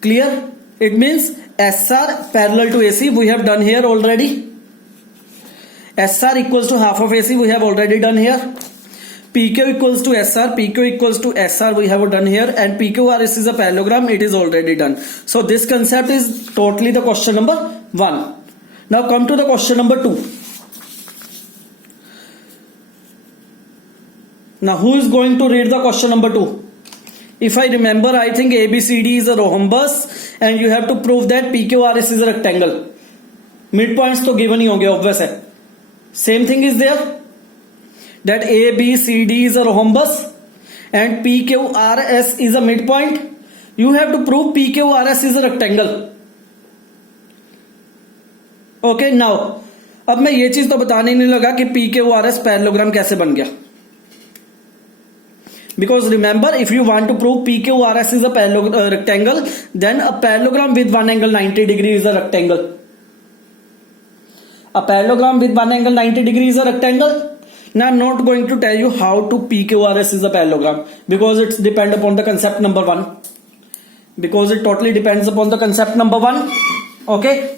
Clear? It means SR parallel to AC we have done here already. SR equals to half of AC we have already done here. PQ equals to SR, PQ equals to SR we have done here, and PQRS is a parallelogram, it is already done. So this concept is totally the question number 1. Now come to the question number 2. Now who is going to read the question number 2? If I remember, I think ABCD is a rhombus and you have to prove that PQRS is a rectangle. Midpoints तो given ही होंगे, obvious है. Same thing is there. That ABCD is a rhombus and PQRS is a midpoint. You have to prove PQRS is a rectangle. Okay, now अब मैं ये चीज तो बताने नहीं लगा कि PQRS पैरेललोग्राम कैसे बन गया. Because remember, if you want to prove PQRS is a rectangle, then a parallelogram with one angle 90 degree is a rectangle. A parallelogram with one angle 90 degree is a rectangle. Now I'm not going to tell you how to PQRS is a parallelogram because it's depend upon the concept number 1. Because it totally depends upon the concept number 1. Okay.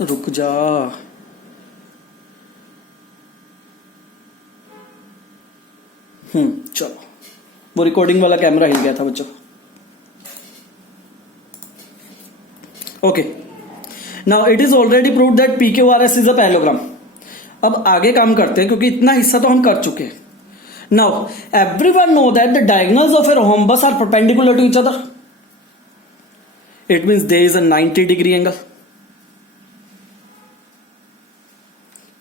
रुक जा. चलो, वो recording वाला camera हिल गया था बच्चों. Okay, now it is already proved that PQRS is a parallelogram. अब आगे काम करते हैं क्योंकि इतना हिस्सा तो हम कर चुके हैं. Now everyone know that the diagonals of a rhombus are perpendicular to each other. It means there is a 90 degree angle.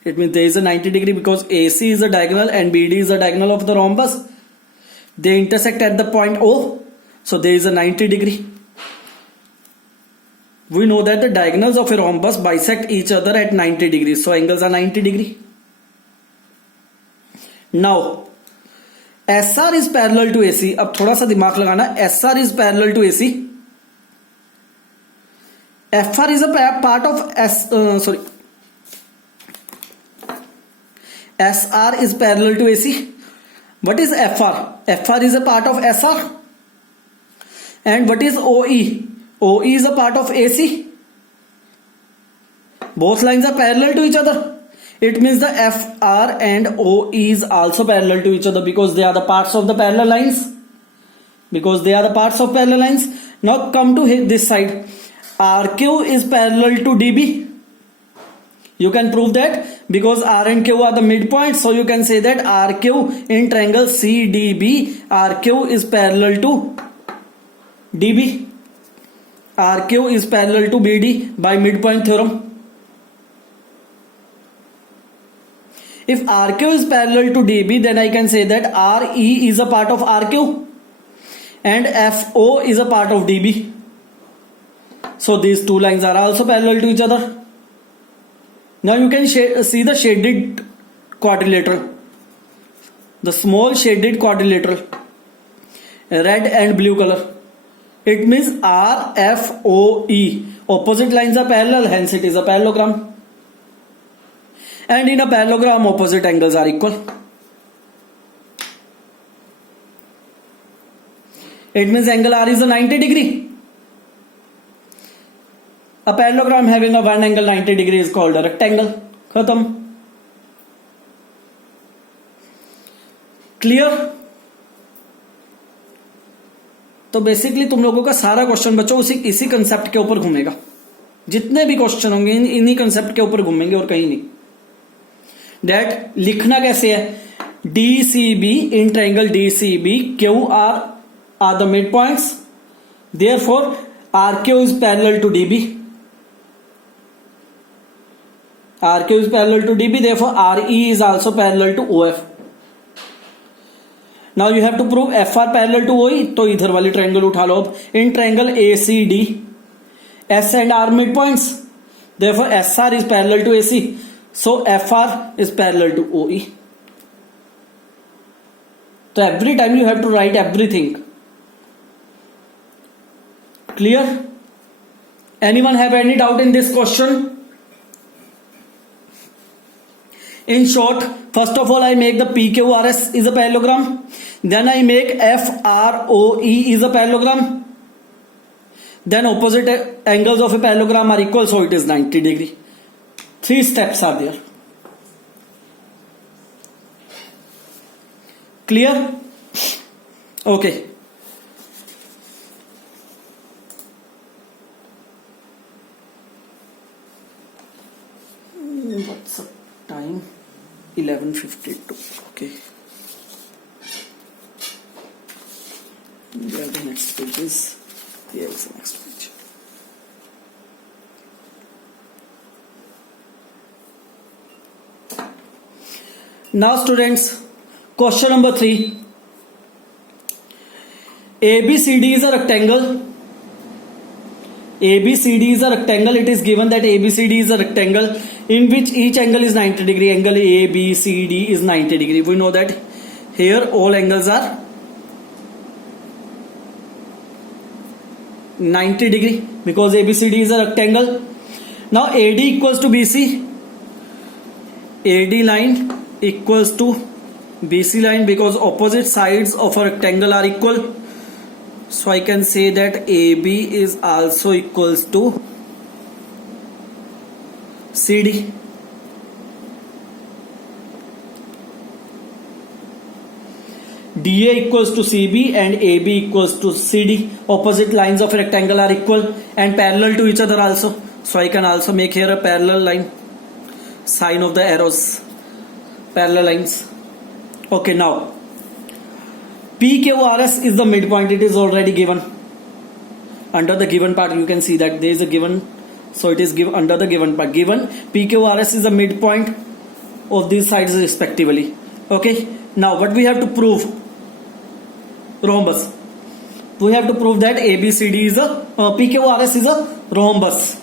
It means there is a 90 degree because AC is a diagonal and BD is a diagonal of the rhombus. They intersect at the point O. So there is a 90 degree. We know that the diagonals of a rhombus bisect each other at 90 degrees. So angles are 90 degree. Now SR is parallel to AC. अब थोड़ा सा दिमाग लगाना. SR is parallel to AC. FR is a part of SR is parallel to AC. What is FR? FR is a part of SR. And what is OE? OE is a part of AC. Both lines are parallel to each other. It means the FR and OE is also parallel to each other because they are the parts of the parallel lines. Because they are the parts of parallel lines. Now come to this side. RQ is parallel to DB. You can prove that because R and Q are the midpoints, so you can say that RQ in triangle CDB, RQ is parallel to DB. RQ is parallel to BD by midpoint theorem. If RQ is parallel to DB, then I can say that RE is a part of RQ and FO is a part of DB. So these two lines are also parallel to each other. Now you can see the shaded quadrilateral, the small shaded quadrilateral, red and blue color. It means RFOE. Opposite lines are parallel, hence it is a parallelogram. And in a parallelogram, opposite angles are equal. It means angle R is a 90 degree. A parallelogram having a one angle 90 degree is called a rectangle. खत्म. Clear? तो basically तुम लोगों का सारा question बच्चों इसी concept के ऊपर घूमेगा. जितने भी क्वेश्चन होंगे इन्हीं कंसेप्ट के ऊपर घूमेंगे और कहीं नहीं. डेट लिखना कैसे है? DCB in triangle DCB, QR are the midpoints. Therefore, RQ is parallel to DB. RQ is parallel to DB, therefore RE is also parallel to OF. Now you have to prove FR parallel to OE. तो इधर वाली triangle उठा लो. अब in triangle ACD, S and R midpoints, therefore SR is parallel to AC. So FR is parallel to OE. So every time you have to write everything. Clear? Anyone have any doubt in this question? In short, first of all, I make the PQRS is a parallelogram. Then I make FROE is a parallelogram. Then opposite angles of a parallelogram are equal, so it is 90 degree. 3 steps are there. Clear? Okay. What's the time? 11:52. Okay. Where the next page is? Here is the next page. Now students, question number 3. ABCD is a rectangle. ABCD is a rectangle. It is given that ABCD is a rectangle in which each angle is 90 degree. Angle ABCD is 90 degree. We know that here all angles are 90 degree because ABCD is a rectangle. Now AD equals to BC. AD line equals to BC line because opposite sides of a rectangle are equal. So I can say that AB is also equals to CD. DA equals to CB and AB equals to CD. Opposite lines of a rectangle are equal and parallel to each other also. So I can also make here a parallel line. Sign of the arrows. Parallel lines. Okay, now PQRS is the midpoint. It is already given. Under the given part you can see that there is a given. So it is given under the given part. Given PQRS is the midpoint of these sides respectively. Okay. Now what we have to prove? Rhombus. We have to prove that ABCD is a PQRS is a rhombus.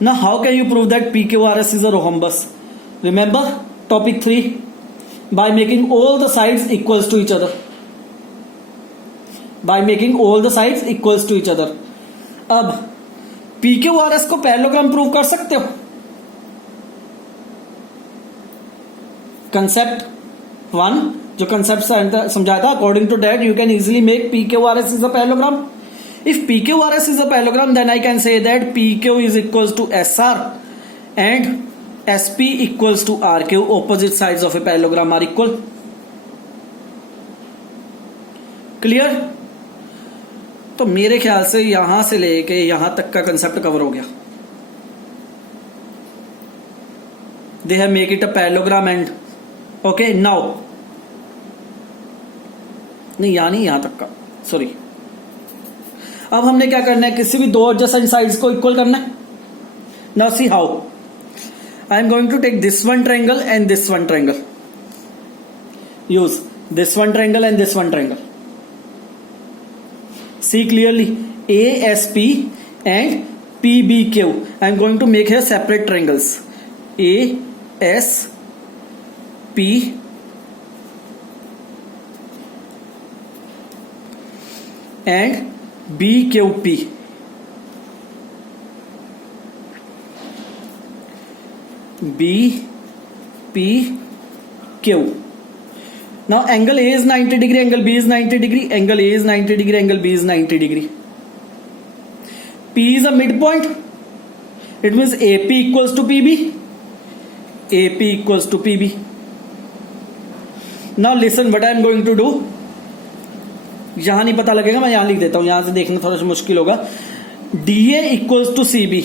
Now how can you prove that PQRS is a rhombus? Remember topic 3, by making all the sides equals to each other. By making all the sides equals to each other. अब PQRS को parallelogram prove कर सकते हो? Concept 1 जो concept समझाया था, according to that you can easily make PQRS is a parallelogram. If PQRS is a parallelogram, then I can say that PQ is equals to SR and SP equals to RQ. Opposite sides of a parallelogram are equal. Clear? तो मेरे ख्याल से यहां से लेके यहां तक का कंसेप्ट कवर हो गया. They have make it a parallelogram and okay now. नहीं यहां तक का, सॉरी. अब हमने क्या करना है, किसी भी दो एडजेसेंट साइड्स को इक्वल करना है. Now see how. I am going to take this one triangle and this one triangle. Use this one triangle and this one triangle. See clearly, ASP and PBQ. I am going to make here separate triangles. ASP and BQP. BPQ. Now angle A is 90 degree, angle B is 90 degree, angle A is 90 degree, angle B is 90 degree. P is a midpoint. It means AP equals to PB. AP equals to PB. Now listen what I am going to do. यहां नहीं पता लगेगा, मैं यहां लिख देता हूं, यहां से देखना थोड़ा सा मुश्किल होगा. DA equals to CB.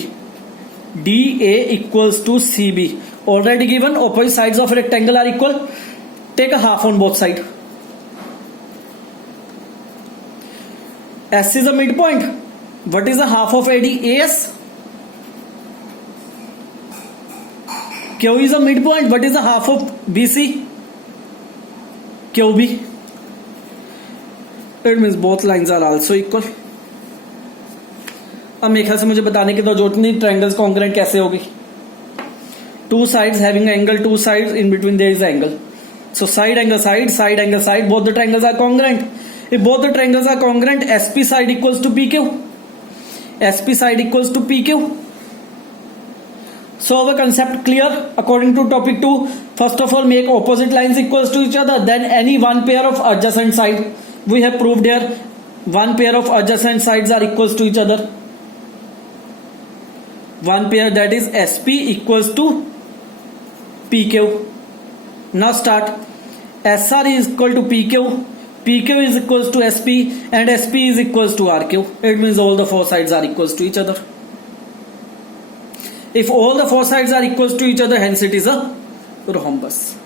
DA equals to CB. Already given, opposite sides of a rectangle are equal. Take a half on both sides. S is a midpoint. What is the half of AD? AS. Q is a midpoint. What is the half of BC? QB. It means both lines are also equal. अब मेरे ख्याल से मुझे बताने की तो जरूरत नहीं ट्रायंगल्स कॉन्ग्रुएंट कैसे होगी. two sides having angle, two sides in between there is angle. So side angle side, side angle side, both the triangles are congruent. If both the triangles are congruent, SP side equals to PQ. SP side equals to PQ. So our concept clear according to topic 2. First of all, make opposite lines equals to each other. Then any one pair of adjacent side. We have proved here one pair of adjacent sides are equals to each other. One pair, that is SP equals to PQ. Now start. SR is equal to PQ. PQ is equals to SP and SP is equals to RQ. It means all the four sides are equals to each other. If all the four sides are equals to each other, hence it is a rhombus.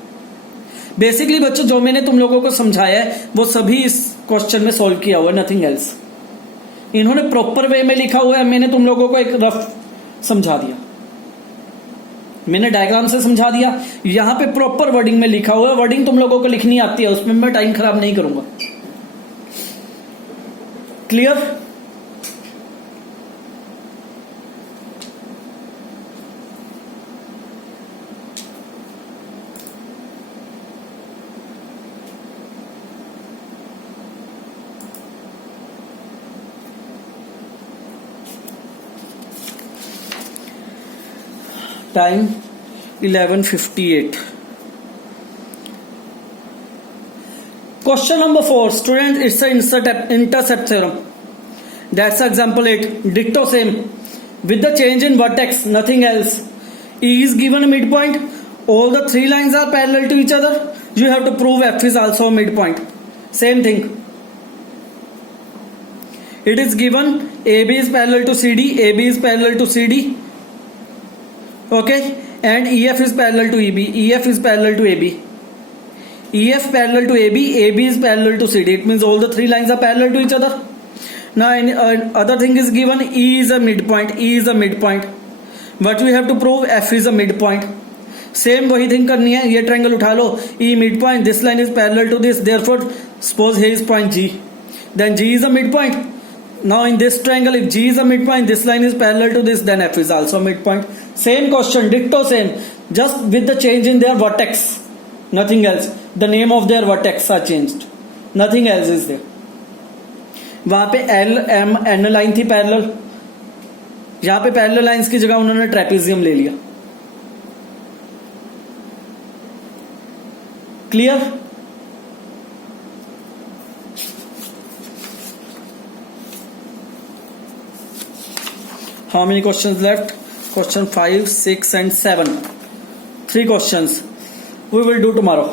Basically बच्चों जो मैंने तुम लोगों को समझाया है वो सभी इस क्वेश्चन में सॉल्व किया हुआ है, नथिंग एल्स. इन्होंने प्रॉपर वे में लिखा हुआ है, मैंने तुम लोगों को एक रफ समझा दिया, मैंने डायग्राम से समझा दिया. यहां पे प्रॉपर वर्डिंग में लिखा हुआ है. वर्डिंग तुम लोगों को लिखनी आती है, उसमें मैं टाइम खराब नहीं करूंगा. Clear? Time 11:58. Question number 4. Student, it's an intercept theorem. That's example 8. Ditto same. With the change in vertex, nothing else. E is given a midpoint. All the three lines are parallel to each other. You have to prove F is also a midpoint. Same thing. It is given AB is parallel to CD. AB is parallel to CD. Okay, and EF is parallel to EB. EF is parallel to AB. EF parallel to AB. AB is parallel to CD. It means all the three lines are parallel to each other. Now, other thing is given. E is a midpoint. E is a midpoint. What we have to prove? F is a midpoint. Same वही thing करनी है. ये triangle उठा लो. E midpoint. This line is parallel to this. Therefore, suppose here is point G. Then G is a midpoint. Now in this triangle, if G is a midpoint, this line is parallel to this, then F is also a midpoint. Same question, ditto same, just with the change in their vertex, nothing else. The name of their vertex are changed, nothing else is there. वहां पे L M N line थी parallel, यहां पे parallel lines की जगह उन्होंने trapezium ले लिया. Clear? How many questions left? Question 5, 6 and 7. 3 questions. We will do tomorrow.